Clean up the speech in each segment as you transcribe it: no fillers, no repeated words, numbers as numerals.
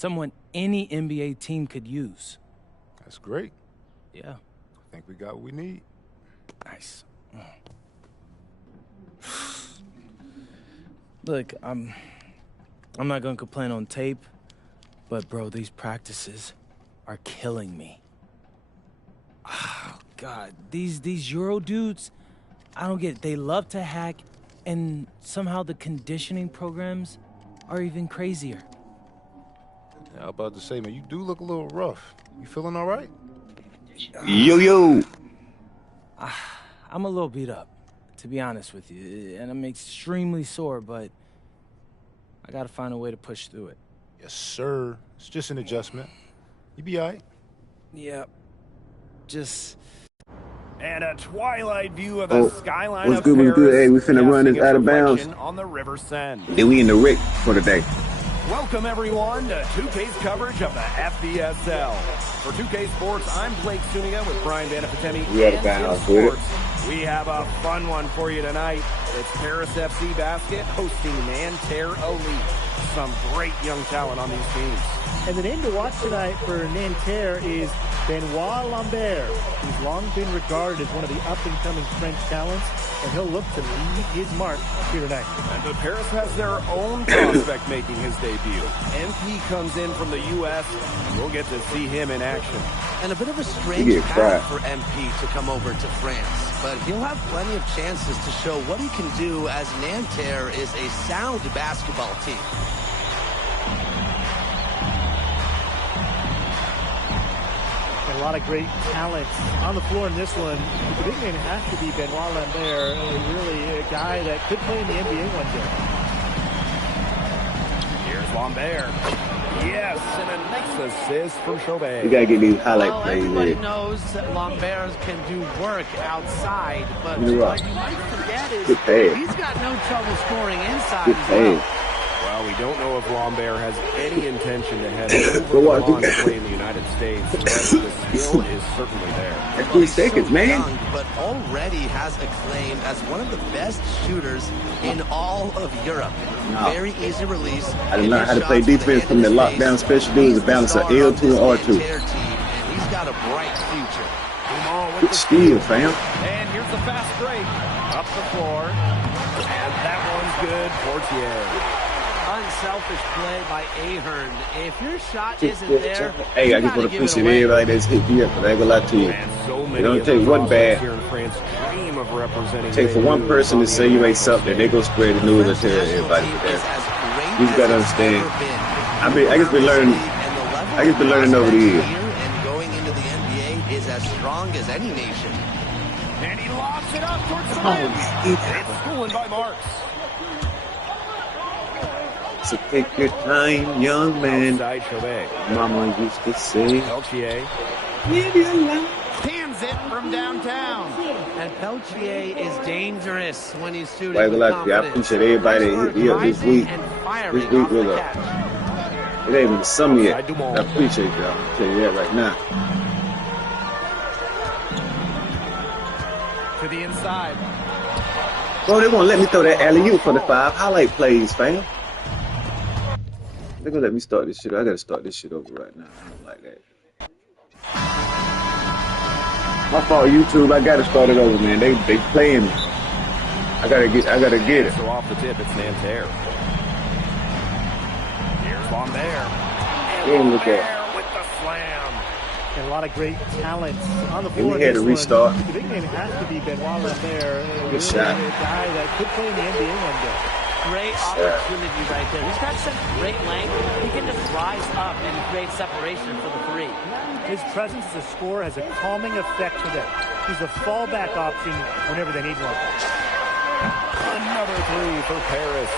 Someone any NBA team could use. That's great. Yeah. I think we got what we need. Nice. Look, I'm not gonna complain on tape, but bro, these practices are killing me. Oh, God, these Euro dudes, I don't get it. They love to hack, and somehow the conditioning programs are even crazier. Yeah, I was about to say, man, you do look a little rough. You feeling all right? Yo. I'm a little beat up, to be honest with you, and I'm extremely sore, but I gotta find a way to push through it. Yes, sir. It's just an adjustment. You be all right. Yeah, just... And a twilight view of the skyline what's of good, Paris. What's good? Hey, we finna run this out of bounds. On the River Seine. Then we in the Rick for the day. Welcome, everyone, to 2K's coverage of the FBSL. For 2K Sports, I'm Blake Zuniga with Brian Vanapatemi. We out of bounds with it. We have a fun one for you tonight. It's Paris FC Basket hosting Nanterre Elite. Some great young talent on these teams. And the name to watch tonight for Nanterre is Benoit Lambert, who's long been regarded as one of the up-and-coming French talents, and he'll look to leave his mark here tonight. But Paris has their own prospect making his debut. MP comes in from the U.S. We'll get to see him in action. And a bit of a strange path for MP to come over to France, but he'll have plenty of chances to show what he can do, as Nanterre is a sound basketball team. A lot of great talent on the floor in this one. The big man has to be Benoit Lambert, really a guy that could play in the NBA one day. Here's Lambert. Yes, and a nice assist from Chauvet. We gotta get these highlight plays. Everybody knows that Lambert can do work outside, but what you might forget is he's got no trouble scoring inside as well. Well, we don't know if Lambert has any intention to head over to play in the United States, but the skill is certainly there. That's 3 seconds, man. Young, but already has acclaimed as one of the best shooters in all of Europe. Very easy release. I did learn how to play defense from the lockdown special dudes, a balance of L2 and R2. And he's got a bright future. Good steal, fam. And here's the fast break. Up the floor. And that one's good. Portier. Unselfish play by Ahern. If your shot isn't there, hey, I just want to push it everybody that's hit me up, but I ain't gonna lie to you. It don't take one bad. It takes for one person to say you ain't something, they go spread the news and tell everybody that. You just gotta understand. I just been learning. I just been learning over the years. And going into the NBA is as strong as any nation. And he lobs it up towards the rim. It's stolen by Marks. So take your time, young man. Mama used to say. Peltier. Pans it from downtown. And Peltier is dangerous when he's shooting with confidence. I appreciate everybody that hit me up this week. This week was it ain't even the summer yet. I appreciate y'all. I'll tell you that right now. To the inside. Bro, they won't let me throw that alley-oop for the 5 highlight plays, fam. They're gonna let me start this shit. I gotta start this shit over right now. I don't like that. My fault, YouTube. I gotta start it over, man. They playing me. I gotta get it. So off the tip, it's Nanterre. Here's Lambert. Damn, look at with the slam. And a lot of great talent on the floor. We had to restart. The big name has to be Benoit Lambert. Good shot. A guy that could play in the NBA one day. Great opportunity right there. He's got such great length. He can just rise up and create separation for the 3. His presence as a scorer has a calming effect to them. He's a fallback option whenever they need one. Another 3 for Paris.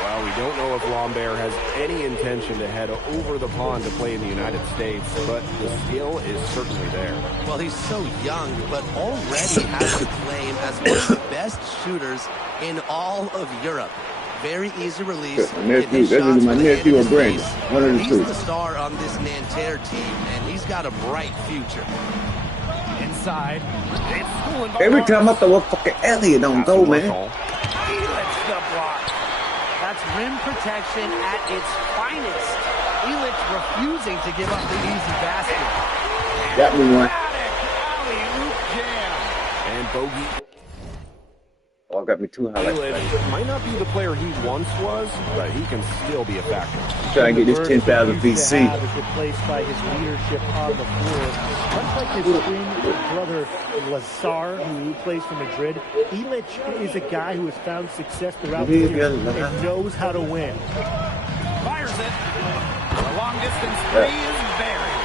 Well, we don't know if Lambert has any intention to head over the pond to play in the United States, but the skill is certainly there. Well, he's so young, but already has a claim as one of the best shooters in all of Europe. Very easy release. That's my nephew or Brandon. One of the two. He's the star on this Nanterre team, and he's got a bright future. Inside. Every time I throw a fucking alley, it don't go, man. He lets the block. That's rim protection at its finest. Illich refusing to give up the easy basket. Got me one. Alley-oop jam. And bogey. Oh, got me 2 highlights. Illich might not be the player he once was, but he can still be a factor. Trying to get this 10,000 VC. Is replaced by his leadership on the floor. Much like his twin brother Lazar, who plays for Madrid, Illich is a guy who has found success throughout the year and knows how to win. Fires it. The long distance three is buried.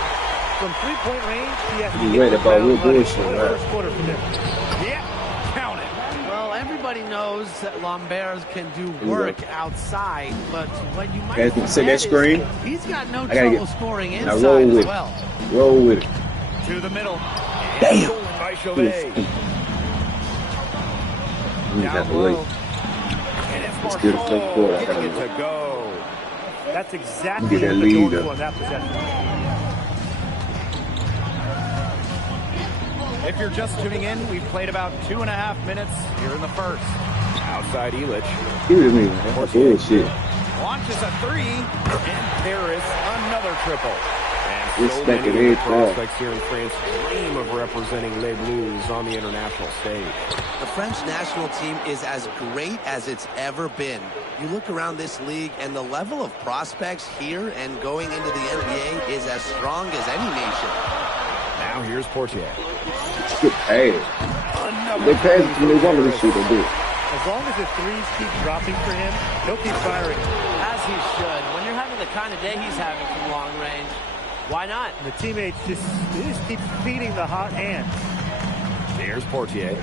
From three-point range, he has to You read about real bullshit, first quarter from there. Yep, count it. Well, everybody knows that Lambert can do work outside, but what you might Guys can see that screen? he's got no gotta trouble get- scoring Now inside roll as with well. it. Roll with it. To the middle. Damn. By Chauvet. You have to wait. And it's Let's get a first quarter. I Getting gotta it to go. That's exactly Get that what they're lead going up. for on that possession. If you're just tuning in, we've played about 2.5 minutes here in the first. Outside Illich. Give it to me, man. That's bullshit. Launches a three, and Paris another triple. And so Respect many it, of the it's prospects here in France dream of representing Les Bleus on the international stage. The French national team is as great as it's ever been. You look around this league, and the level of prospects here and going into the NBA is as strong as any nation. Now here's Portier. Get paid. They pass it to me. One of the shoot they do. As long as the threes keep dropping for him, he'll keep firing. As he should. When you're having the kind of day he's having from long range, why not? And the teammates just keep feeding the hot hand. Here's Portier.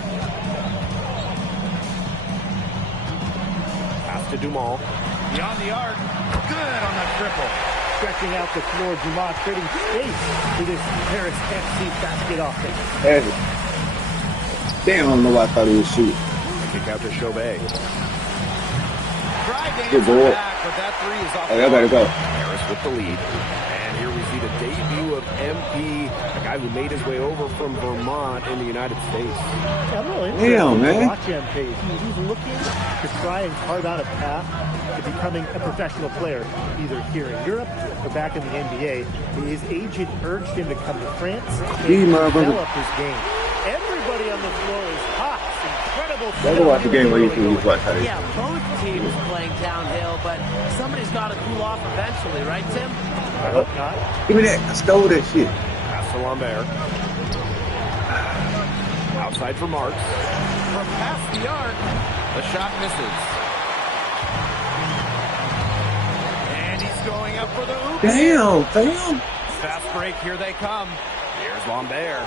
Pass to Dumont. Beyond the arc. Good on the triple. Stretching out the floor, Dumont creating space for this Paris FC basket offense. Pass it. Damn, I don't know why I thought he was shooting. Kick out to Chauvet. Tried to Good answer ball. back, but that three is off. Oh, y'all gotta go. Harris with the lead. And here we see the debut of MP, a guy who made his way over from Vermont in the United States. I'm really interested Damn, to man. watch MP. He's looking to try and carve out a path to becoming a professional player, either here in Europe or back in the NBA. His agent urged him to come to France Gee, and motherfucker. develop his game. Everybody on the floor is hot. Incredible. Y'all go watch the game where you can watch how they Yeah, both teams playing downhill, but somebody's got to cool off eventually, right, Tim? I hope not. Give me that. I stole that shit. Pass to Lambert. Outside for Marks. From past the arc, the shot misses. And he's going up for the hoop. Damn, fam. Fast break, here they come. Here's Lambert.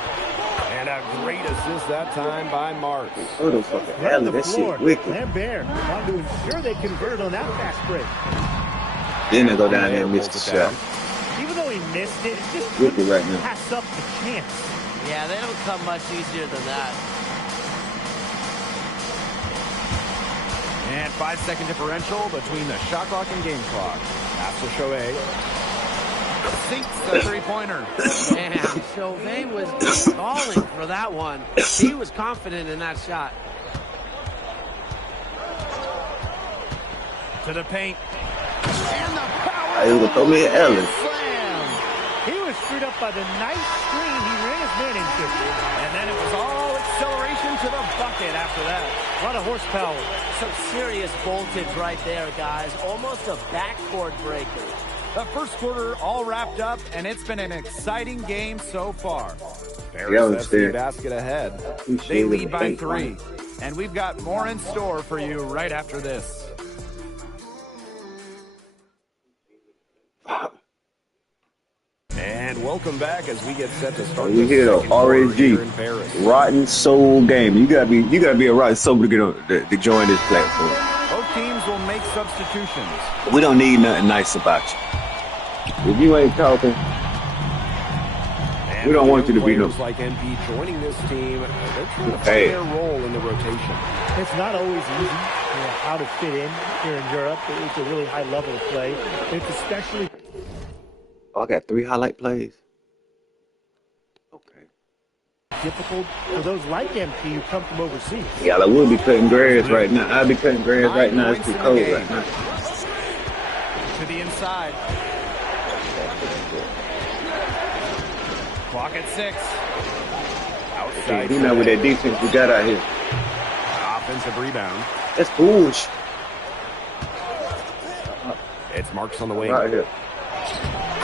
And a great assist that time by Marks. Oh, the fucking Right hell, on the that floor. shit wicked. Lambert trying to ensure they convert on that fast break. Then they go down there and miss the shot. Even though he missed it, it's just Wicked right now. pass up the chance. Yeah, they don't come much easier than that. And 5-second differential between the shot clock and game clock. Pass to Chauvet. Sinks the three-pointer. Damn, Chauvet was calling for that one. He was confident in that shot. To the paint. And the power. He was gonna throw me an Ellen. Slam. He was screwed up by the nice screen he ran his man into. And then it was all acceleration to the bucket after that. A lot of horsepower. Some serious voltage right there, guys. Almost a backcourt breaker. The first quarter all wrapped up, and it's been an exciting game so far. Paris FC basket ahead. They lead by 3. And we've got more in store for you right after this. And welcome back as we get set to start. We hear the RSG Rotten Soul game. You gotta be a rotten soul to get on to join this platform. Both teams will make substitutions. We don't need nothing nice about you. If you ain't talking, we don't want you to be no. Players like MP joining this team, they're trying to find their role in the rotation. It's not always easy, how to fit in here in Europe. It's a really high level of play. It's especially Oh, I got 3 highlight plays. Okay. difficult for those like MP who come from overseas. Yeah, I would be cutting grass right now. I'd be cutting grass right now. It's too cold right now. To the inside. Clock at 6. Okay, you know with that defense we got out here. Offensive rebound. That's bullshit. It's Marks on the wing. Right here.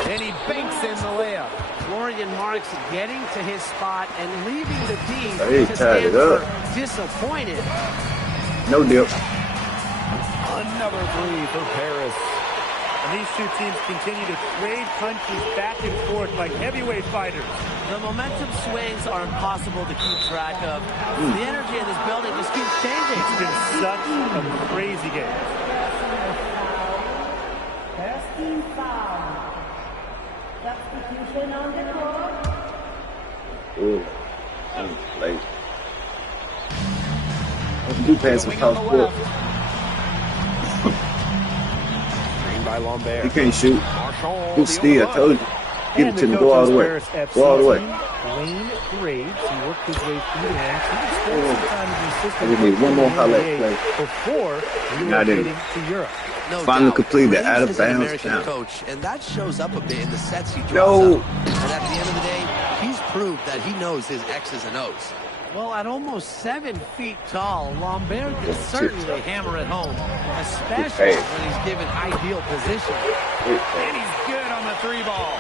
And he banks in the layup. Florian Marks getting to his spot and leaving the D He to tied stand it up. for disappointed. No dip. Another three for Paris. And these two teams continue to trade punches back and forth like heavyweight fighters. The momentum swings are impossible to keep track of. The energy in this building just keeps changing. It's been such a crazy game. First team foul. Substitution on the court. Ooh, that was late. Do pass some cross court. Screen by Lambert. He can't shoot. Marchand, Good steal, I told you. Give it to him. Go all the way. Go all the way. Lane Graves, he worked his way through the ranks. He would spend some time as an assistant. I just need one more highlight play. Before Not in. relocating to Europe. No Finally doubt. completed Graves out of is an bounds American now. coach, and that shows up a bit in the sets he draws No. up. And at the end of the day, he's proved that he knows his X's and O's. Well, at almost 7 feet tall, Lambert can certainly hammer it home, especially when he's given ideal position. And he's good on the 3-ball.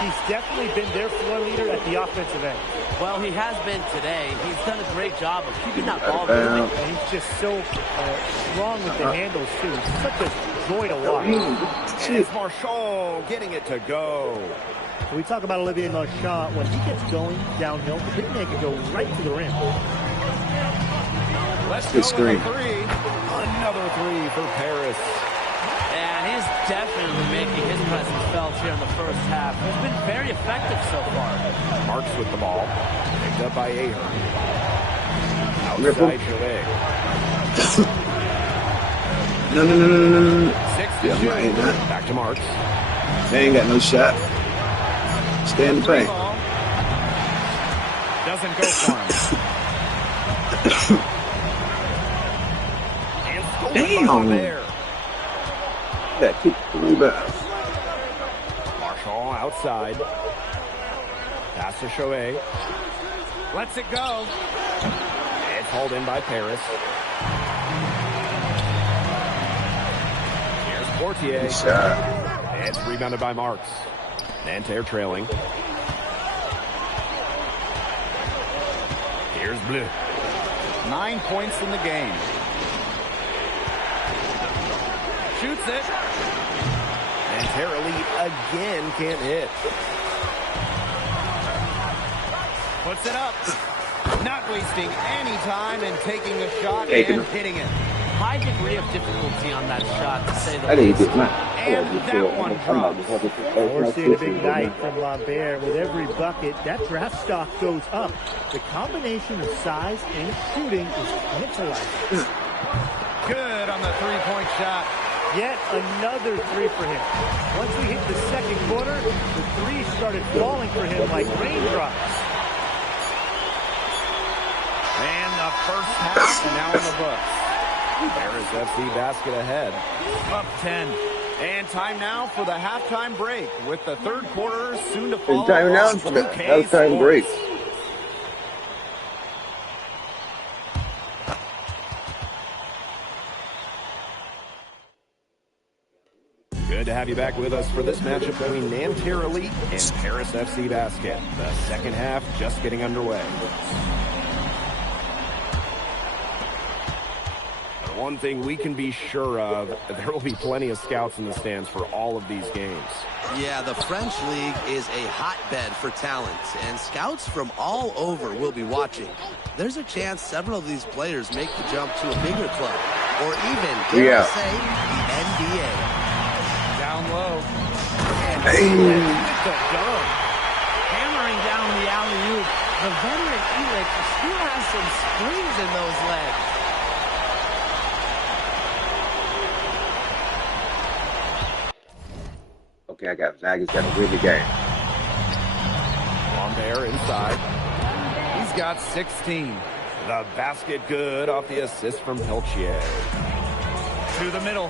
He's definitely been their floor leader at the offensive end. Well, he has been today. He's done a great job of keeping that ball Out of moving. bounds. And he's just so strong with the handles, too. It's such a joy to watch. And it's Marchand getting it to go. We talk about Olivier Marchand. When he gets going downhill, the big man can go right to the rim. Let's Good go screen. with a 3. Another three for Paris. And he's definitely making his presence felt here in the first half. He's been very effective so far. Marks with the ball. Picked up by Ahern. Rip him. Outside Chauvet. No. 6 to Yeah, I'm shoot. not hitting that. Back to Marks. They ain't got no shot. Stay in the paint. Ball. Doesn't go for him. And stolen Damn. by Lambert. Yeah, keep the rebound. Marchand outside. Pass to Chauvet. Lets it go. It's hauled in by Paris. Here's Portier. Good shot. It's rebounded by Marks. Nanterre trailing. Here's Bleu. 9 points in the game. Shoots it. Nanterre elite again can't hit. Puts it up. Not wasting any time and taking a shot Taking and it. hitting it. High degree of difficulty on that shot, to say the I didn't least. get mine. And that one drops. We're seeing a big night from Lambert. With every bucket, that draft stock goes up. The combination of size and shooting is tantalizing. Good on the three-point shot. Yet another three for him. Once we hit the second quarter, the threes started falling for him like raindrops. And the first half now in the books. Paris FC basket ahead. Up 10. And time now for the halftime break with the third quarter soon to follow. It's time now on for the 2K halftime break. Sports. Good to have you back with us for this matchup between Nanterre Elite and Paris FC Basket. The second half just getting underway. One thing we can be sure of, there will be plenty of scouts in the stands for all of these games. Yeah, the French League is a hotbed for talent, and scouts from all over will be watching. There's a chance several of these players make the jump to a bigger club, or even, dare I say, the NBA. Down low. Hey. Hammering down the alley-oop. The veteran Elix still has some springs in those legs. Okay, I got Zaggy's got to win the game. Lambert inside. He's got 16. The basket good off the assist from Peltier. To the middle.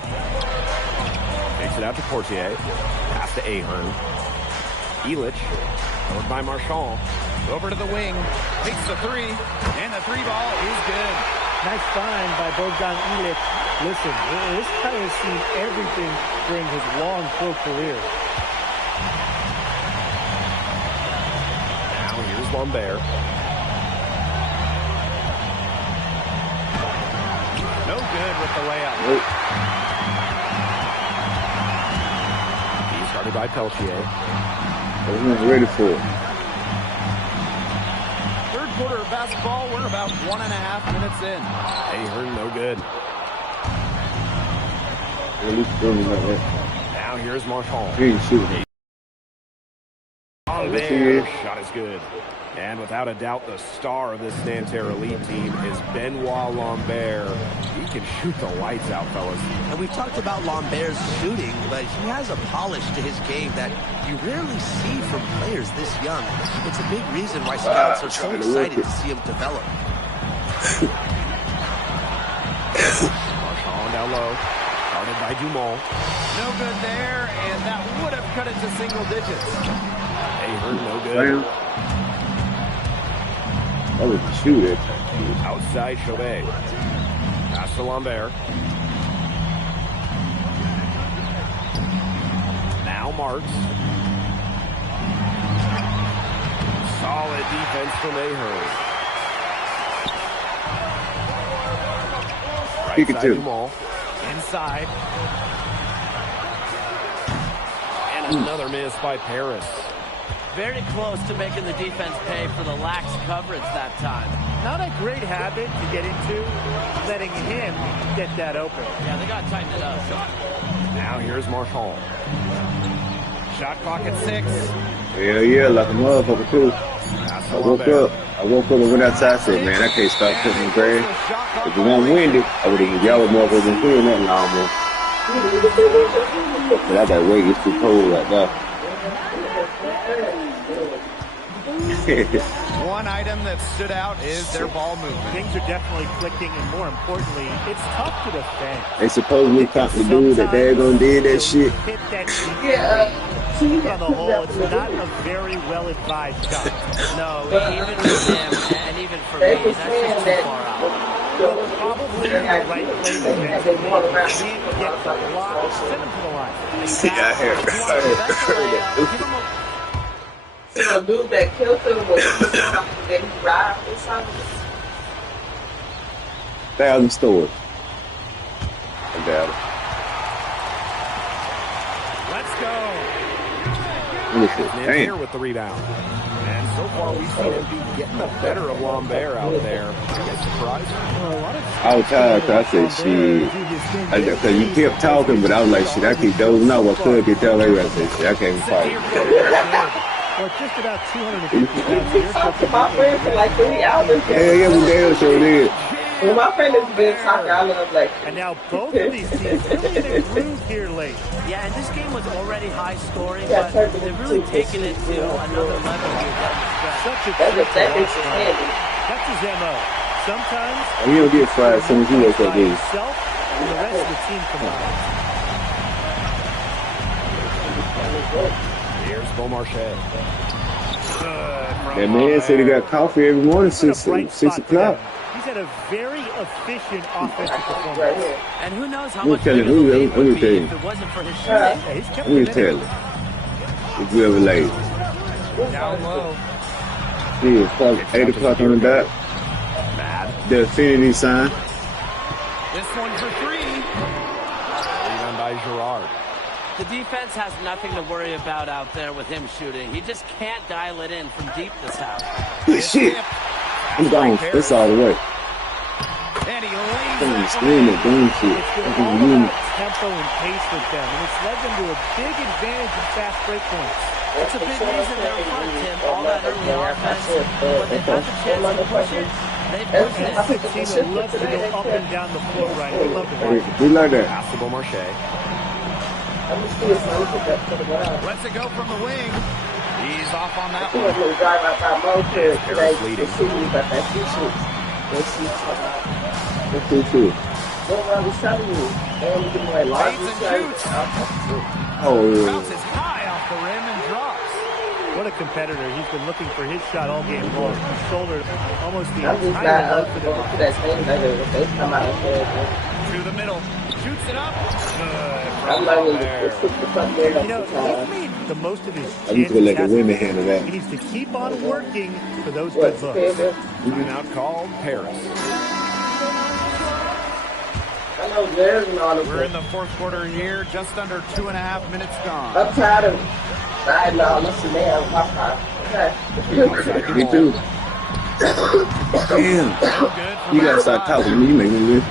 Takes it out to Portier. Pass to Ahern. Elich, forward by Marchand. Over to the wing, takes the three, and the three ball is good. Nice find by Bogdan Elich. Listen, this guy has seen everything during his long pro career. Now here's Lambert. No good with the layup. Nope. He's guarded by Peltier. I wasn't ready for it. Third quarter of basketball, we're about 1.5 minutes in. Ahern, no good. At least doing like that. Now here's Marchand. He ain't shooting. Lambert, shot is good. And without a doubt, the star of this Nanterre Elite team is Benoit Lambert. He can shoot the lights out, fellas. And we've talked about Lambert's shooting, but he has a polish to his game that you rarely see from players this young. It's a big reason why scouts are so excited to see him develop. Marchand down low. Guarded by Dumont. No good there, and that would have cut it to single digits. Ahern, no good. I would shoot it. Outside Chauvet. Pass to Lambert. Now Marks. Solid defense from Ahern. Right Kick it side to. Dumont. Inside. And another miss by Paris. Very close to making the defense pay for the lax coverage that time. Not a great habit to get into, letting him get that open. Yeah, they got to tighten it up. Now here's Marchand. Shot clock at 6. Hell yeah, like a motherfucker too. I woke up and went outside and said, man, I can't stop putting the grass. If you want windy, I would have y'all motherfuckers been doing that no more. But I gotta wait, it's too cold right now. One item that stood out is their ball movement. Things are definitely clicking, and more importantly, it's tough to defend. They supposedly caught the dude that they're gonna did that shit. Hit that yeah. On the whole, it's not a very well-advised shot. No, even with him, and even for me, that's just too far out. Probably the right play defense. Can't get the block, send him to the line. Yeah, I heard that. So the dude that killed him was something that he robbed or something? 1,000 stores. I got it. Let's go. Damn. With the rebound. And so far we've seen him be getting the better of Lambert out there. I guess surprised. I was tired, so I said, shit. Cause you kept talking, but I was like, shit, I keep dozing out. I could get tell later. I said, shit, I can't fight. Well, just about 250 pounds. We talked to my friend for like 3 hours. Yeah, we damn sure did. Well, my friend has been talking. I love like. And now both of these teams really in a groove here late. Yeah, and this game was already high scoring, but they've really taken it to another level here. Such a That's trick. handy. That's his MO. Sometimes You don't get fired as soon as you wake up, by dude. himself and the rest of the team combined. Here's Beaumarchais. That man said he got coffee every morning since 6 o'clock. He's had a very efficient offensive performance. And who knows how Let me much tell you, bigger the lead let would me be tell you. if it wasn't for his shooting. He's kept Let me them tell in you. it. If you ever late. Down low. See, it's probably 8 o'clock on the dot. The infinity sign. This one for 3. Rebound by Girard. The defense has nothing to worry about out there with him shooting. He just can't dial it in from deep this half. Shit. I'm gone. It's all the way. And he lays I'm that screaming, doing shit. It's been Fucking all unit. about tempo and pace with them, and it's led them to a big advantage in fast break points. It's a big reason they're front, Tim. All that early offense. When they've got the chance to push it, they push it. This is a team that loves to go up and down the floor, right? We love to watch it. We like that. Pass to Beaumarchais. Lets it go from the wing. He's off on that one. That's too true. Fades and shoots. Oh, yeah. Bounces high off the rim and drops. what a competitor. He's been looking for his shot all game long. He shouldered almost the I'm just not entire up length of to that thing that they come out there. To the middle. Shoots it up. I'm not really the You know, he's made the most of his I need to chances. let the women handle that. He needs to keep on working for those What, good looks. Timeout called Paris. I know Jared's and all the We're in the fourth quarter here, just under 2.5 minutes gone. I'm tired of side now. Listen, they have my car. Okay. Me too. Damn. You gotta start talking to me. You make me live.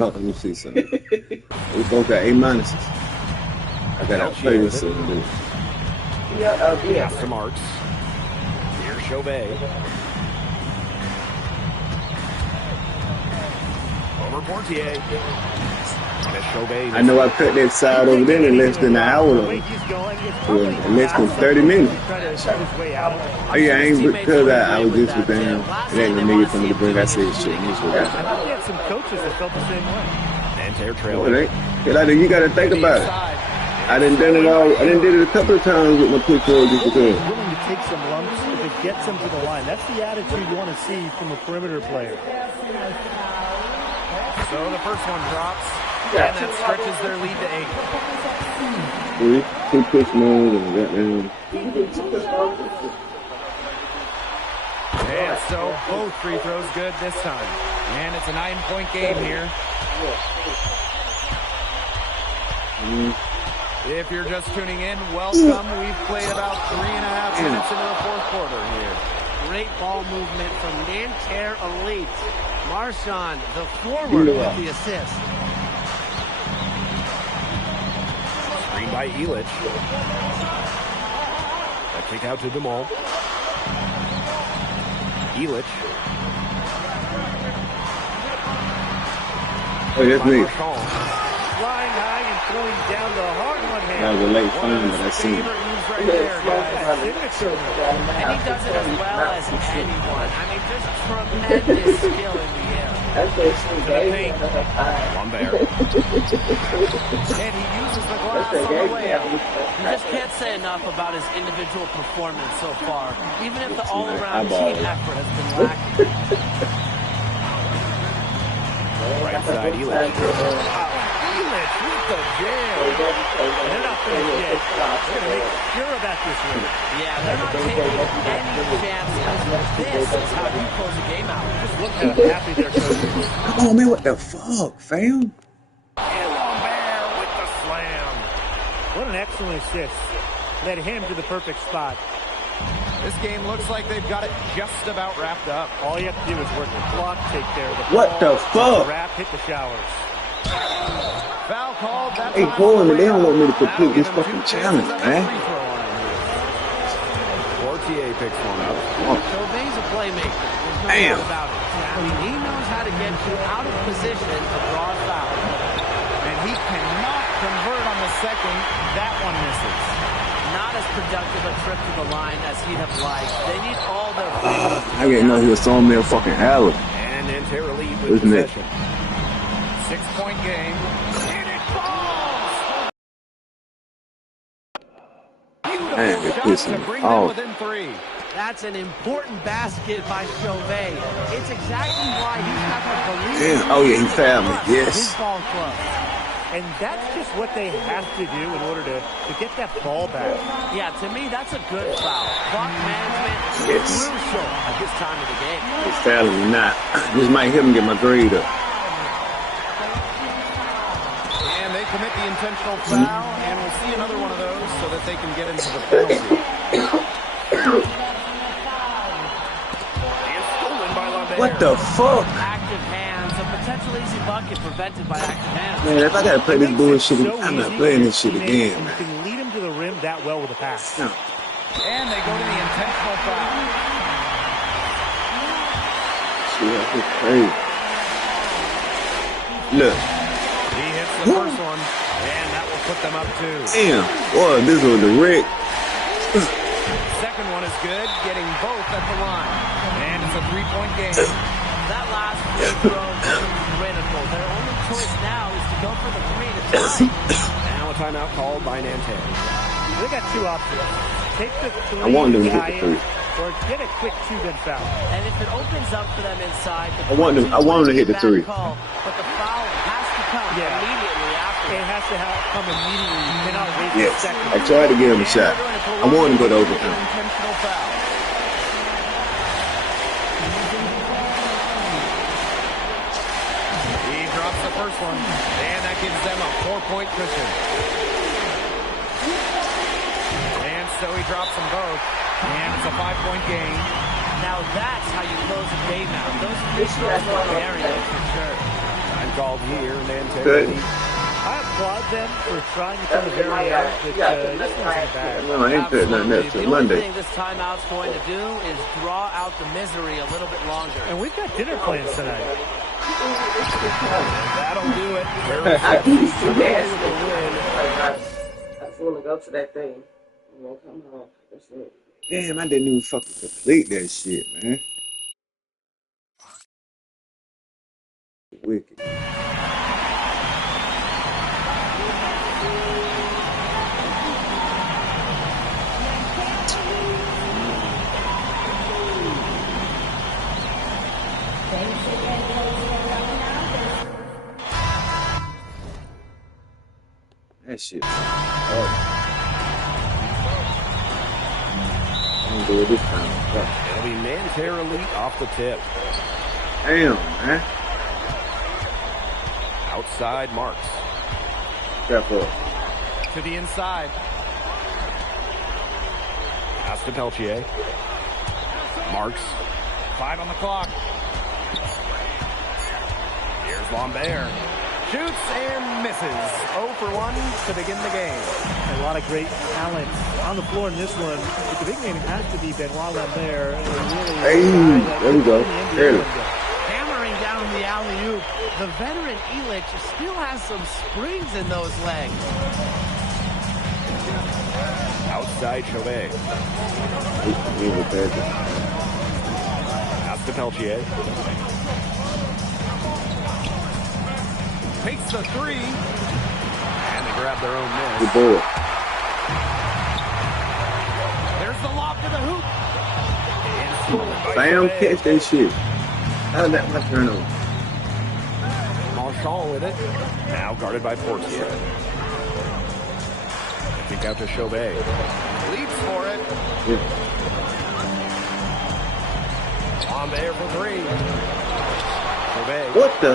Let me see something. We both got A minuses. I gotta play with something. Yeah. To Marks. Here's Chauvet. Over Portier. I know I cut that side over there in less than an hour though. In less than 30 minutes. Oh yeah, I ain't because I was just with them. It ain't no nigga for me to bring that shit. I thought we had some coaches that felt the same way. And Tear Trail. You gotta think about it. I done done it all. I done did it a couple of times with my quick forward just because. Willing to take some lumps if it gets them to the line. That's the attitude you want to see from a perimeter player. So the first one drops, and that stretches their lead to 8. 2 push moves and And so both free throws good this time. And it's a 9-point game here. If you're just tuning in, welcome. We've played about 3.5 minutes into the fourth quarter here. Great ball movement from Nanterre Elite. Marshawn, the forward, with the assist. Screen by Elich. A kick out to DeMol. Elich. Oh, that's me. Flying high and throwing down the hard one hand. That was a late phone, but I seen it. Right there, guys. And he does it as well as anyone. I mean, just tremendous skill in the air. Lambert. And he uses the glass on the way out. You just can't say enough about his individual performance so far, even if the all-around team effort has been lacking. Right side, Elich. Elich with the jam. They're not finished yet. They're going to make sure about this one. Yeah, they're not taking any chances. This is how you close a game out. Just look how happy they're coaching. Come on, man. What the fuck, fam? And Lambert with the slam. What an excellent assist. Led him to the perfect spot. This game looks like they've got it just about wrapped up. All you have to do is work the clock, take care of the ball. What the fuck? Wrap, hit the showers. Foul called. That They pulling me. They don't want me to complete this fucking challenge, man. Portier picks one up. Chauvet's a playmaker. There's no Damn. doubt about it. I mean, he knows how to get you out of position to draw a foul. And he cannot convert on the second. That one misses. Not as productive a trip to the line as he'd have liked. They need all their freedoms. I didn't know he was throwing me a fucking alley. And Nanterre lead with Isn't it? possession. 6-point game. And it falls! Man, Beautiful they're shot pissing to me bring them off. within 3. That's an important basket by Chauvet. It's exactly why he's got the belief. Yeah. Oh, yeah, he fouled me. Yes. His ball club. And that's just what they have to do in order to get that ball back. Yeah, to me, that's a good foul. Clock management Yes. crucial at this time of the game. He's fouling me not. This might help him get my grade up. And they commit the intentional foul, and we'll see another one of those so that they can get into the penalty. And stolen by Lambert. What the fuck? Active hands, a potential easy bucket prevented by active hands. Man, if I gotta play this bullshit, So I'm not easy playing this to shit make, again, and man. you can lead him to the rim that well with a pass. No. And they go to the intentional foul. Shit, that's crazy. Look. He hits the first one, and that will put them up 2. Damn. Boy, this was the wreck. Second one is good, getting both at the line. And it's a 3-point game. That last free throw was critical. Their only choice now is to go for the 3 to tie. Now a timeout called by Nanterre. They got 2 options. take the three. I want them to hit the 3. Or get a quick 2-then foul. And if it opens up for them inside, I want them to hit the 3. Call, but the foul has to come immediately after. It has to come immediately. You cannot wait a second. I tried to give him a shot. I want him to go to overtime. Intentional foul. He drops the first one, and that gives them a 4-point cushion. And so he drops them both. And it's a 5-point game. Now that's how you close a game out. Those free throws are very good for sure. Time called here, Nantucket. Good. I applaud them for trying to come to vary out, but this one's bad. No, I ain't putting nothing up till The only Monday. thing this timeout's going to do is draw out the misery a little bit longer. And we've got dinner plans tonight. That'll do it. I do see that. I just want to go to that thing. I'm going to come home. That's it. Damn, I didn't even fucking complete that shit, man. Wicked. That shit. Do it this time. It'll be Nanterre Elite off the tip. Damn, man. Outside Marks. Step up. To the inside. Pass to Peltier. Marks. 5 on the clock. Here's Lambert. Shoots and misses. 0 for 1 to begin the game. A lot of great talent on the floor in this one. But the big name has to be Benoit Lambert. Hey, there we go. There. Hammering down the alley-oop. The veteran Illich still has some springs in those legs. Outside Chauvet. Pass to Peltier. Takes the 3. And they grab their own miss. Good boy. There's the lob to the hoop. Bam, catch that shit. How did that my turnover? Marchand with it. Now guarded by Portier. Kick out to Chauvet. Leaps for it. Yeah. Lambert for 3. Chauvet. What the?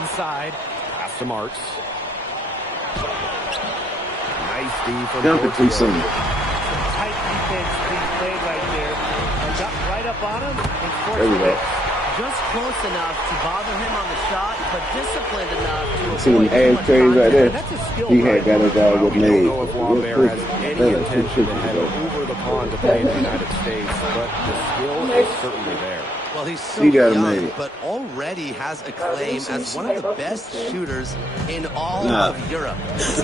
Inside. Pass to Marks. Nice D from Jumping too soon. Tight defense being played right there. And got right up on him and forced There we go. it. Just close enough to bother him on the shot, but disciplined enough to See them avoid too ass much trays right there? That's a skill, He had got his all with We don't made. know if Lambert has any intention to head over the pond to play in the United States, but the skill is certainly there. Well, he's so He got him young, made. but already has a claim as one of the best shooters in all Nah. of Europe.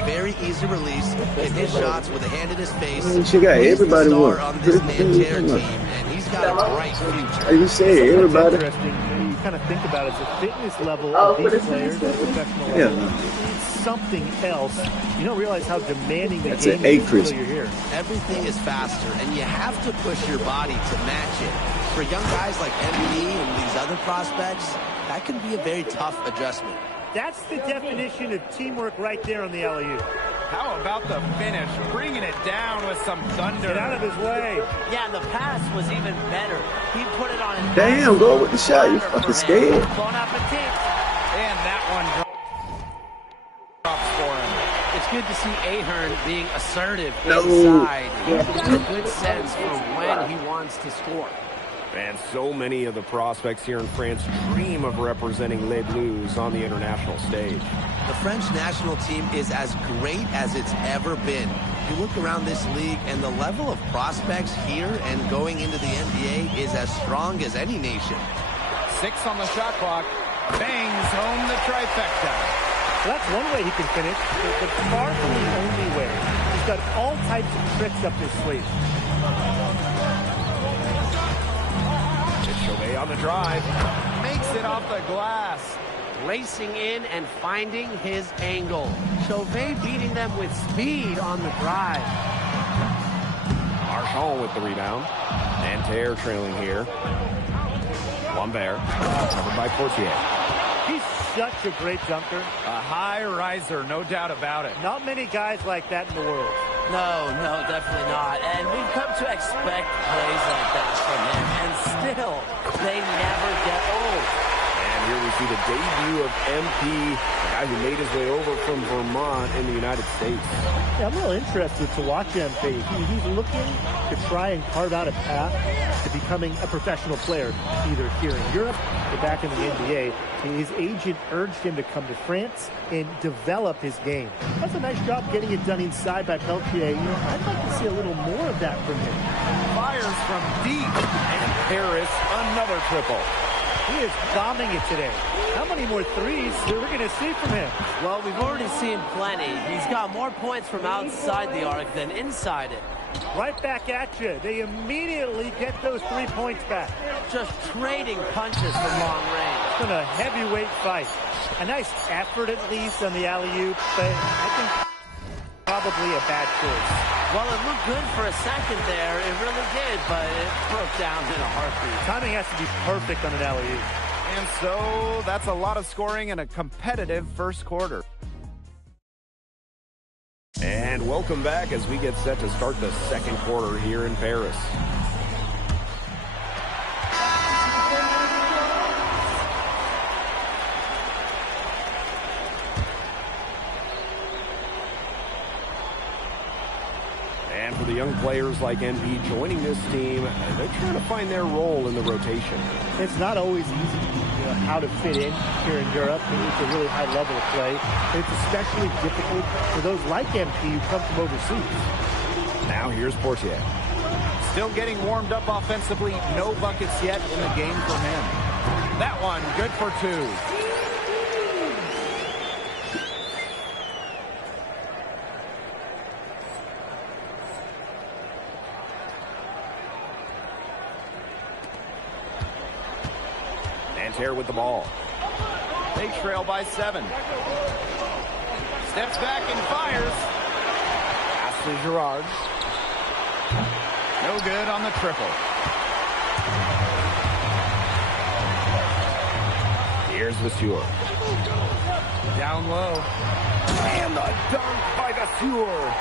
Very easy release, can hit shots with a hand in his face. She got He's everybody the star won. on this Nanterre team, and he's got a bright future. Like you said, That's everybody. interesting. You kind of think about it. The fitness level Oh, of what these is players this? at professional Yeah. level is something else. You don't realize how demanding the That's game an is acreage. until you're here. Everything is faster, and you have to push your body to match it. For young guys like MD and these other prospects, that can be a very tough adjustment. That's the definition of teamwork right there on the alley-oop. How about the finish? Bringing it down with some thunder. Get out of his way. Yeah, and the pass was even better. He put it on an Damn, go with the shot. You fucking scared. Bon appetit. And that one drops for him. It's good to see Ahern being assertive No. inside. He's got a good sense for when he wants to score. And so many of the prospects here in France dream of representing Les Bleus on the international stage. The French national team is as great as it's ever been. You look around this league, and the level of prospects here and going into the NBA is as strong as any nation. 6 on the shot clock. Bangs home the trifecta. Well, that's one way he can finish, but far from the only way. He's got all types of tricks up his sleeve. Chauvet on the drive. Makes it off the glass. Racing in and finding his angle. Chauvet beating them with speed on the drive. Marchand with the rebound. Nanterre trailing here. Lambert, covered by Portier. He's such a great dunker. A high riser, no doubt about it. Not many guys like that in the world. No, definitely not. And we've come to expect plays like that from him. And still, they never get old. And here we see the debut of MP, a guy who made his way over from Vermont in the United States. Yeah, I'm real interested to watch MP. He's looking to try and carve out a path to becoming a professional player, either here in Europe or back in the NBA. His agent urged him to come to France and develop his game. That's a nice job getting it done inside by Peltier. You know, I'd like to see a little more of that from him. Fires from deep. And Paris, another triple. He is bombing it today. How many more threes are we going to see from him? Well, we've already seen plenty. He's got more points from outside the arc than inside it. Right back at you. They immediately get those 3 points back. Just trading punches from long range. It's been a heavyweight fight. A nice effort at least on the alley-oop, but I think probably a bad choice. Well, it looked good for a second there. It really did, but it broke down in a heartbeat. Timing has to be perfect on an alley-oop. And so that's a lot of scoring in a competitive first quarter. And welcome back as we get set to start the second quarter here in Paris. And for the young players like NB joining this team, they're trying to find their role in the rotation. It's not always easy, you know, how to fit in here in Europe. It's a really high level of play. It's especially difficult for those like MP who come from overseas. Now here's Portier. Still getting warmed up offensively. No buckets yet in the game for him. That one, good for 2. Nanterre with the ball. They trail by 7. Steps back and fires. Pass to Girard. No good on the triple. Here's Vasseur. Down low. And the dunk by Vasseur.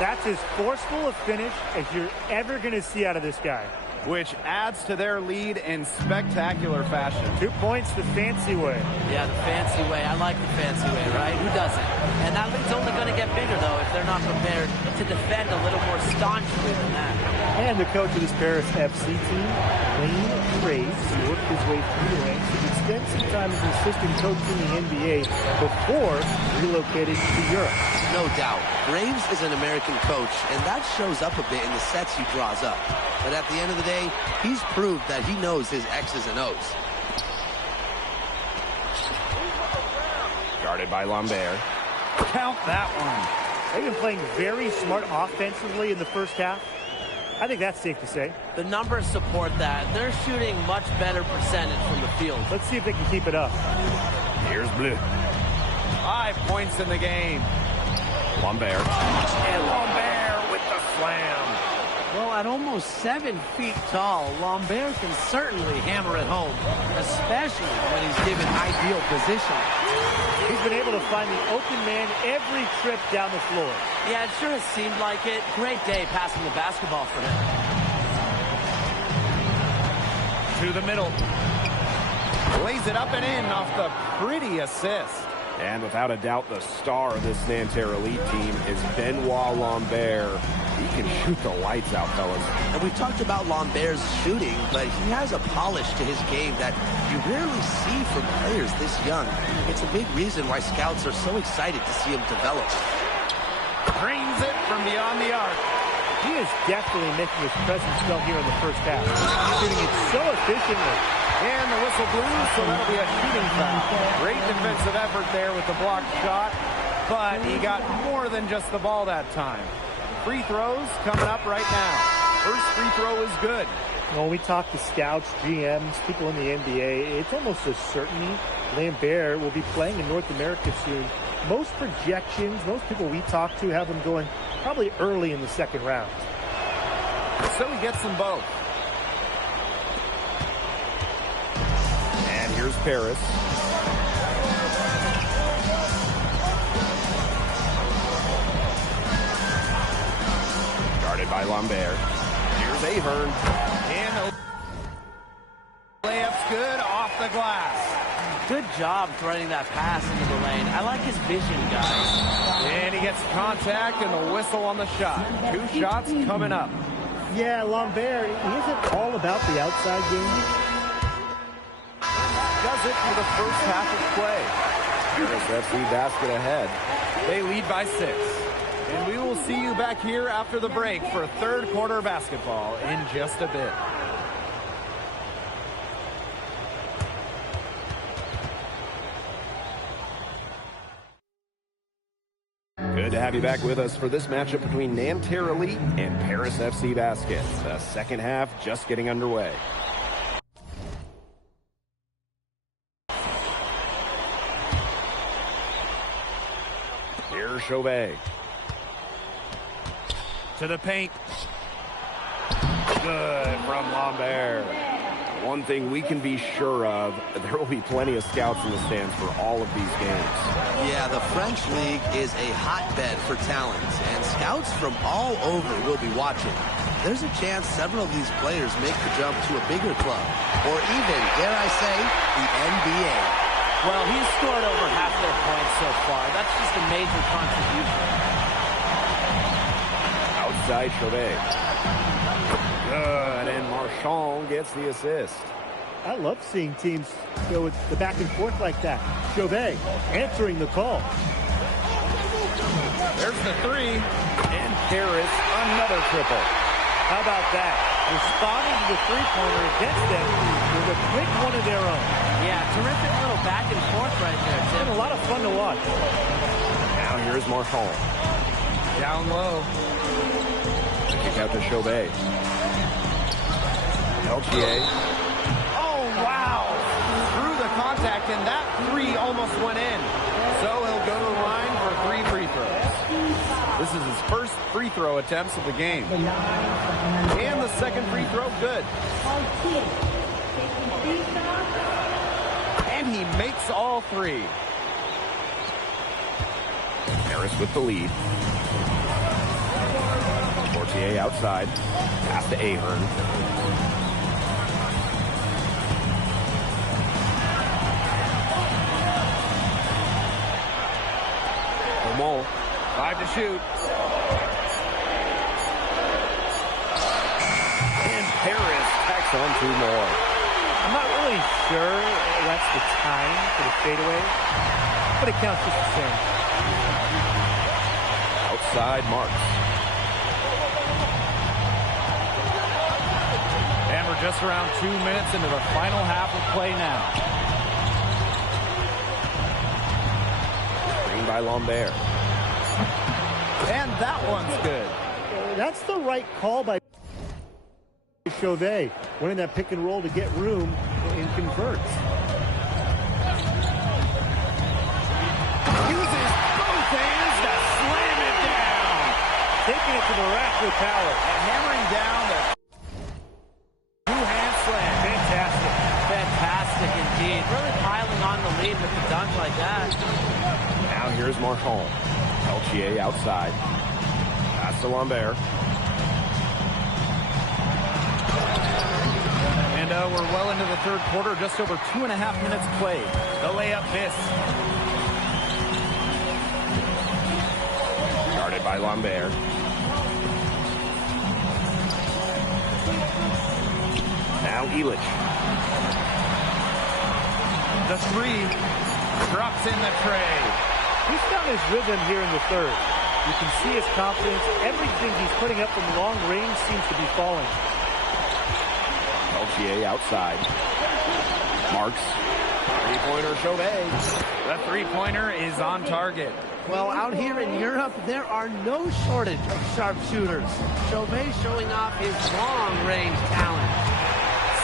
That's as forceful a finish as you're ever going to see out of this guy. Which adds to their lead in spectacular fashion. 2 points the fancy way. Yeah, the fancy way. I like the fancy way, right? Who doesn't? And that lead's only going to get bigger, though, if they're not prepared to defend a little more staunchly than that. And the coach of this Paris FC team, Wayne Graves, worked his way through the ranks. He spent some time as an assistant coach in the NBA before relocating to Europe. No doubt. Graves is an American coach, and that shows up a bit in the sets he draws up. But at the end of the day, he's proved that he knows his X's and O's. Guarded by Lambert. Count that one. They've been playing very smart offensively in the first half. I think that's safe to say. The numbers support that. They're shooting much better percentage from the field. Let's see if they can keep it up. Here's Bleu. 5 points in the game. Lambert. And Lambert with the slam. Well, at almost 7 feet tall, Lambert can certainly hammer it home, especially when he's given ideal position. He's been able to find the open man every trip down the floor. Yeah, it sure has seemed like it. Great day passing the basketball for him. To the middle. Lays it up and in off the pretty assist. And without a doubt, the star of this Nanterre elite team is Benoit Lambert. He can shoot the lights out, fellas. And we talked about Lambert's shooting, but he has a polish to his game that you rarely see from players this young. It's a big reason why scouts are so excited to see him develop. Drains it from beyond the arc. He is definitely making his presence felt here in the first half. Shooting it so efficiently. And the whistle blew, so that'll be a shooting foul. Great defensive effort there with the blocked shot, but he got more than just the ball that time. Free throws coming up right now. First free throw is good. When we talk to scouts, GMs, people in the NBA, it's almost a certainty Lambert will be playing in North America soon. Most projections, most people we talk to have him going probably early in the second round. So he gets them both. And here's Paris. Guarded by Lambert. Here's Ahern. And the layup's good off the glass. Good job throwing that pass into the lane. I like his vision, guys. And he gets contact and the whistle on the shot. 2 shots coming up. Yeah, Lambert, he isn't all about the outside game. Does it for the first half of play. Paris FC basket ahead. They lead by 6. And we will see you back here after the break for third quarter basketball in just a bit. Good to have you back with us for this matchup between Nanterre Elite and Paris FC Basket. The second half just getting underway. Here's Chauvet. To the paint. Good from Lambert. One thing we can be sure of, there will be plenty of scouts in the stands for all of these games. Yeah, the French League is a hotbed for talent, and scouts from all over will be watching. There's a chance several of these players make the jump to a bigger club, or even, dare I say, the NBA. Well, he's scored over half their points so far. That's just a major contribution. Outside Chauvet. Good, and Marchand gets the assist. I love seeing teams go with the back and forth like that. Chauvet answering the call. There's the 3, and Paris another triple. How about that? Responding to the three-pointer against them with a quick one of their own. Yeah, terrific little back and forth right there, Tim. It's been a lot of fun to watch. Now here's Marchand. Down low. Kick out to Chauvet. Peltier. Oh, wow! Through the contact, and that 3 almost went in. So he'll go to the line for 3 free throws. This is his first free throw attempts of the game. And the second free throw, good. And he makes all 3. Paris with the lead. Portier outside. Pass to Ahern. Mole. 5 to shoot. And Paris tacks on 2 more. I'm not really sure that's the time for the fadeaway, but it counts just the same. Outside Marks. And we're just around 2 minutes into the final half of play now. By Lambert. And that one's good. That's the right call by Chauvet, winning that pick and roll to get room and converts. Uses both hands to slam it down. Taking it to the rack with power. And hammering down the 2-hand slam. Fantastic. Fantastic indeed. Really piling on the lead with the dunk like that. Now here's Marchand. Peltier outside. Pass to Lambert. And we're well into the third quarter, just over 2.5 minutes played. The layup miss. Guarded by Lambert. Now Illich. The 3 drops in the tray. He's found his rhythm here in the third. You can see his confidence. Everything he's putting up from long range seems to be falling. Peltier outside. Marks. 3-pointer Chauvet. The 3-pointer is on target. Well, out here in Europe, there are no shortage of sharpshooters. Chauvet showing off his long-range talent.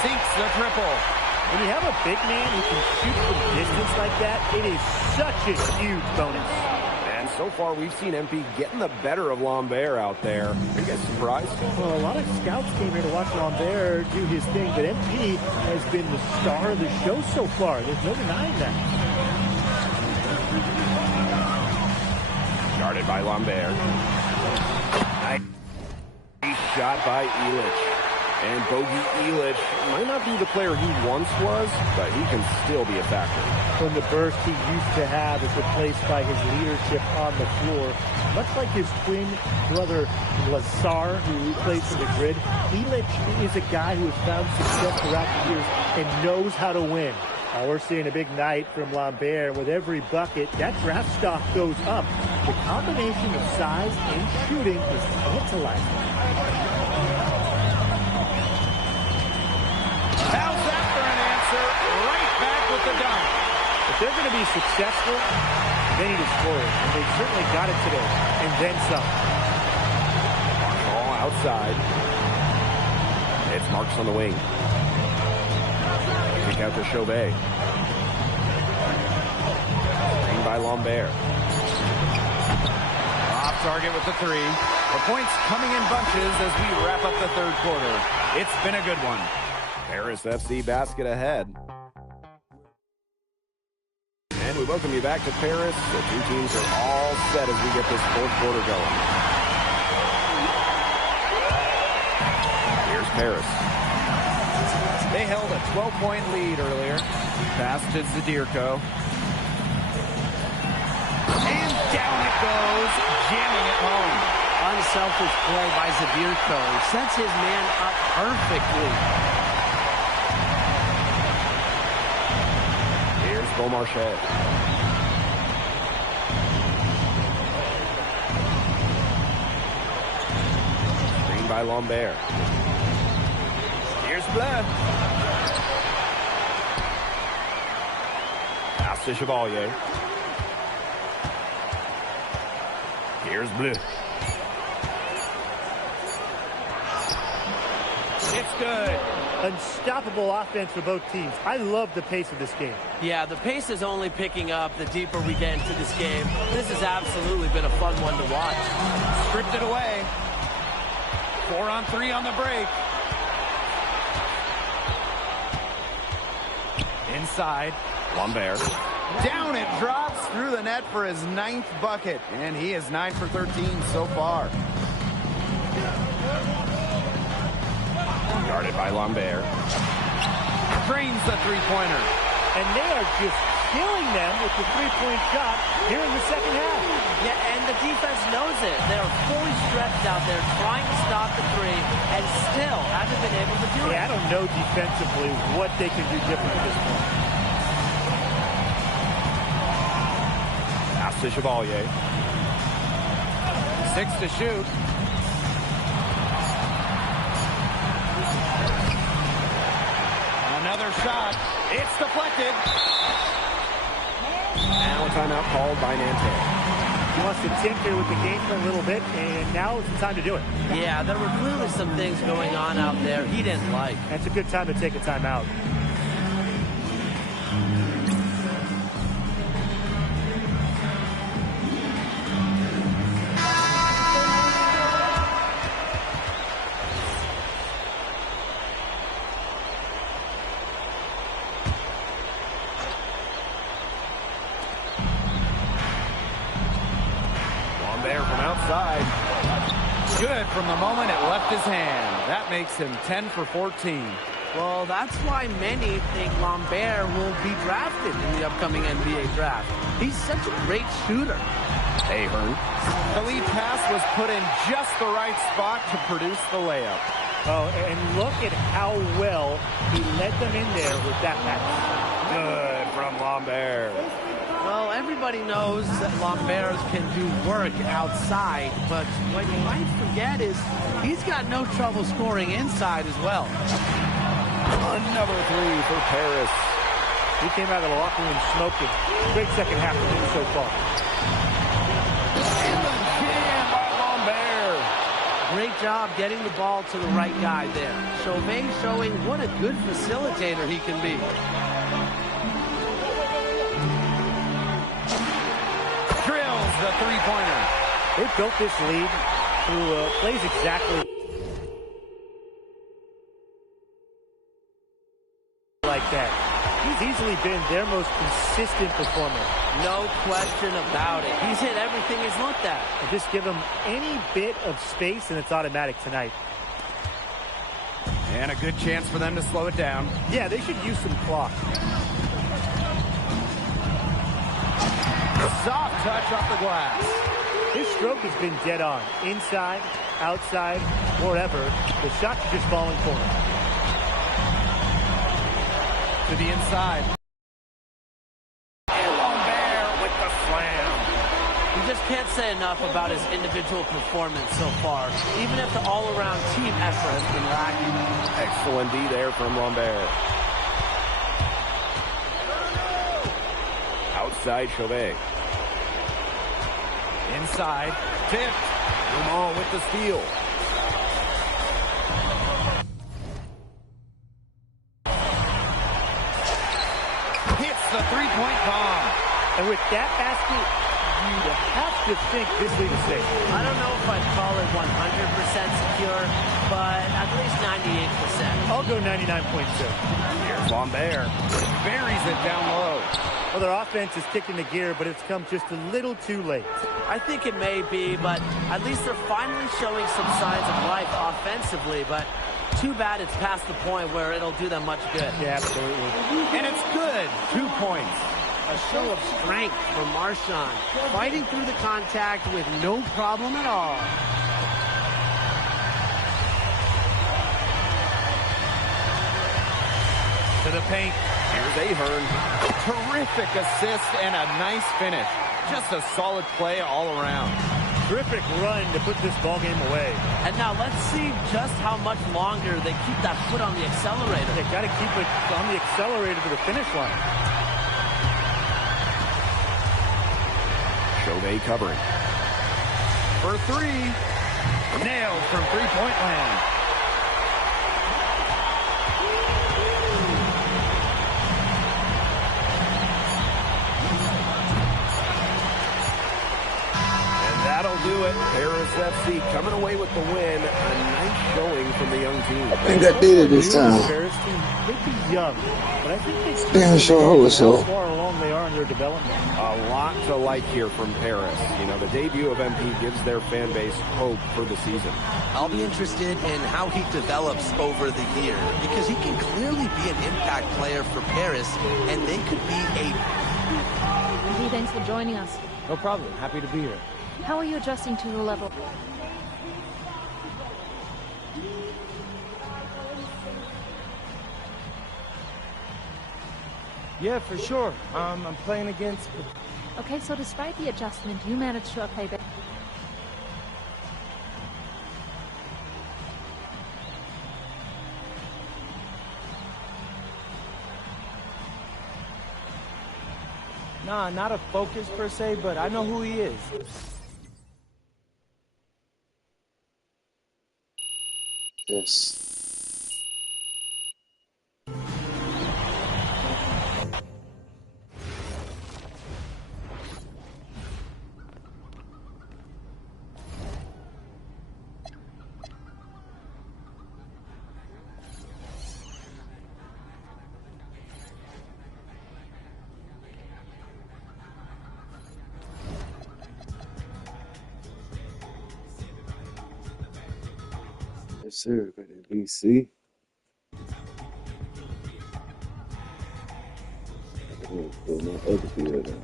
Sinks the triple. When you have a big man who can shoot from distance like that, it is such a huge bonus. And so far we've seen MP getting the better of Lambert out there. Are you guys surprised? Well, a lot of scouts came here to watch Lambert do his thing, but MP has been the star of the show so far. There's no denying that. Guarded by Lambert. Nice shot by Elich. And Bogey Elich might not be the player he once was, but he can still be a factor. From the burst he used to have is replaced by his leadership on the floor. Much like his twin brother Lazar, who plays for Madrid, Elich is a guy who has found success throughout the years and knows how to win. We're seeing a big night from Lambert. With every bucket, that draft stock goes up. The combination of size and shooting is tantalizing. How's that for an answer? Right back with the dunk. If they're going to be successful, they need to score it. And they certainly got it today. And then some. Ball outside. It's Marks on the wing. Kick out to Chauvet. Screen by Lambert. Off target with the three. The points coming in bunches as we wrap up the third quarter. It's been a good one. Paris FC basket ahead. And we welcome you back to Paris. The two teams are all set as we get this fourth quarter going. Here's Paris. They held a 12-point lead earlier. Pass to Zadirko. And down it goes, jamming it home. Unselfish play by Zadirko. He sets his man up perfectly. Here's Beaumarchais. Screen by Lambert. Here's Bleu. Pass to Chevalier. Here's Bleu. It's good. Unstoppable offense for both teams. I love the pace of this game. Yeah, the pace is only picking up the deeper we get into this game. This has absolutely been a fun one to watch. Stripped it away. 4-on-3 on the break. Inside. Lambert. Down it drops through the net for his 9th bucket. And he is 9 for 13 so far. Guarded by Lambert. Trains the three-pointer. And they are just killing them with the three-point shot here in the second half. Yeah, and the defense knows it. They're fully stretched out there trying to stop the three and still haven't been able to do it. Yeah, I don't know defensively what they can do different at this point. Pass to Chevalier. 6 to shoot. Another shot. It's deflected. Now a timeout called by Nanterre. He wants to tinker with the game for a little bit, and now is the time to do it. Yeah, there were clearly some things going on out there he didn't like. That's a good time to take a timeout. Good from the moment it left his hand. That makes him 10 for 14. Well, that's why many think Lambert will be drafted in the upcoming NBA draft. He's such a great shooter. Ahern. The lead pass was put in just the right spot to produce the layup. Oh, and look at how well he led them in there with that pass. Good from Lambert. Well, everybody knows that Lambert can do work outside, but what you might forget is he's got no trouble scoring inside as well. Another three for Paris. He came out of the locker room smoking. Great second half for him so far. And the jam by Lambert. Great job getting the ball to the right guy there. Chauvet showing what a good facilitator he can be. the three-pointer. They built this lead through plays exactly like that. He's easily been their most consistent performer. No question about it. He's hit everything he's looked at. And just give him any bit of space, and it's automatic tonight. And a good chance for them to slow it down. Yeah, they should use some clock. Soft touch off the glass. His stroke has been dead on. Inside, outside, wherever. The shots are just falling for him. To the inside. And Lambert with the slam. You just can't say enough about his individual performance so far, even if the all-around team effort has been lacking. Excellent D there from Lambert. Outside Chauvet. Inside. Tipped. Dumont with the steal. Hits the three-point bomb. And with that basket, you'd have to think this lead is safe. I don't know if I'd call it 100% secure, but at least 98%. I'll go 99.2. Here's Lambert. Buries it down low. Well, their offense is kicking the gear, but it's come just a little too late. I think it may be, but at least they're finally showing some signs of life offensively, but too bad it's past the point where it'll do them much good. Yeah, absolutely. And it's good. 2 points. A show of strength from Marshawn, fighting through the contact with no problem at all. To the paint. Here's Ahern. Terrific assist and a nice finish. Just a solid play all around. Terrific run to put this ball game away. And now let's see just how much longer they keep that foot on the accelerator. They got to keep it on the accelerator to the finish line. Chauvet covering. For three. Nailed from three-point land. That'll do it. Paris FC coming away with the win. A nice showing from the young team. I think I did it this time. Paris team could be young, but I think Damn sure hope so. how far along they are in their development. A lot to like here from Paris. You know, the debut of MP gives their fan base hope for the season. I'll be interested in how he develops over the year, because he can clearly be an impact player for Paris, and they could be a... Andy, thanks for joining us. No problem. Happy to be here. How are you adjusting to the level? Yeah, for sure. I'm playing against... Okay, so despite the adjustment, you managed to play better. Nah, not a focus per se, but I know who he is. Yes. Yes, sir. But in BC. I'm gonna pull my other field out.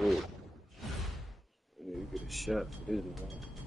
Oh. I need to get a shot for this one.